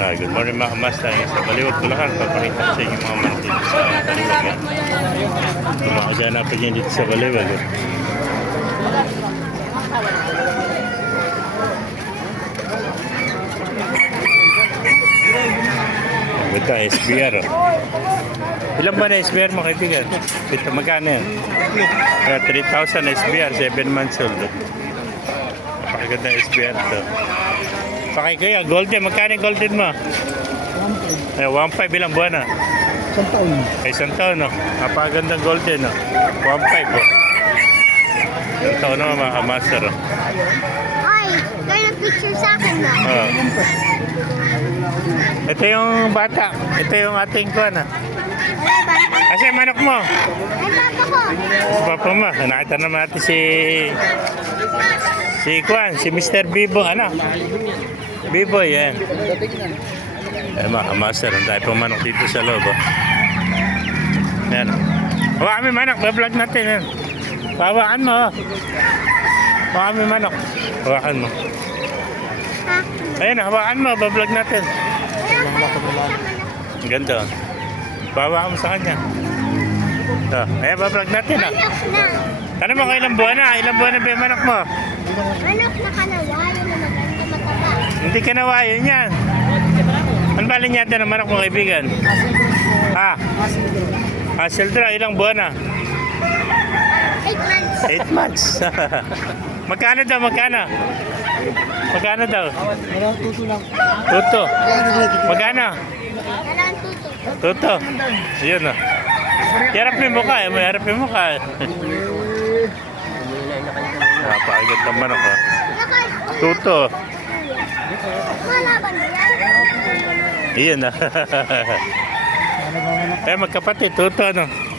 Ah, good morning mga kamasta. Sa Baliwag, Bulacan. Papakita ko sa inyo mga dito sa Baliwag. eh. Kung makaganapin nyo dito sa Baliwag. eh. Ito, SBR. Oh. Ilan ba na SBR mga kaibigan? Ito, magkano yan? Ah, 3,000 SBR, 7 months old. Napakaganda SBR to. Pakay kuya, golden. Magkano yung golden mo? Eh, 1.5 ilang buwan na? Isang taon. Ay, isang taon, no? Napakagandang golden, no? 1.5, oh. Isang taon naman, mga kamaster, oh. Ay, kayo picture sa akin na. Oh. Ito yung bata. Ito yung ating kuwan, ah. Wala ba? Kasi manok mo. Ay, papa ko. Si Papa mo. Nakita naman natin si... Si Kwan, si Mr. Bibo, ano? Bibo, yan. Ay, mga master, ang pong manok dito sa loob, oh. Yan. Hawa kami manok, vlog natin, yan. Hawakan mo, oh. Hawa kami manok. Hawakan mo. Ha? Ayun, hawakan mo, vlog natin. Ang ganda, oh. Bawa mo sa kanya. Ito, ayan, vlog natin, ah. Tanong mo kung ilang buwan na, ilang buwan na ba yung manok mo? Manok na kanawa. Yun na maganda mataba. Hindi ka nawayan yan. Ano ba linyada ng manok mo kaibigan? Ha? Hassel draw, ilang buwan na? Eight months. 8 months. magkano daw, magkano? Magkano daw? Wala, tuto lang. Tuto. Magkano? Wala ang tuto. Tuto. Yun na. Yarap mo mukha, eh. may harap yung mukha. eh. Napakagod ng manok. Oh. Lakad. Tuto. Malaban yan. Iyan na. eh, magkapatid, tuto, no?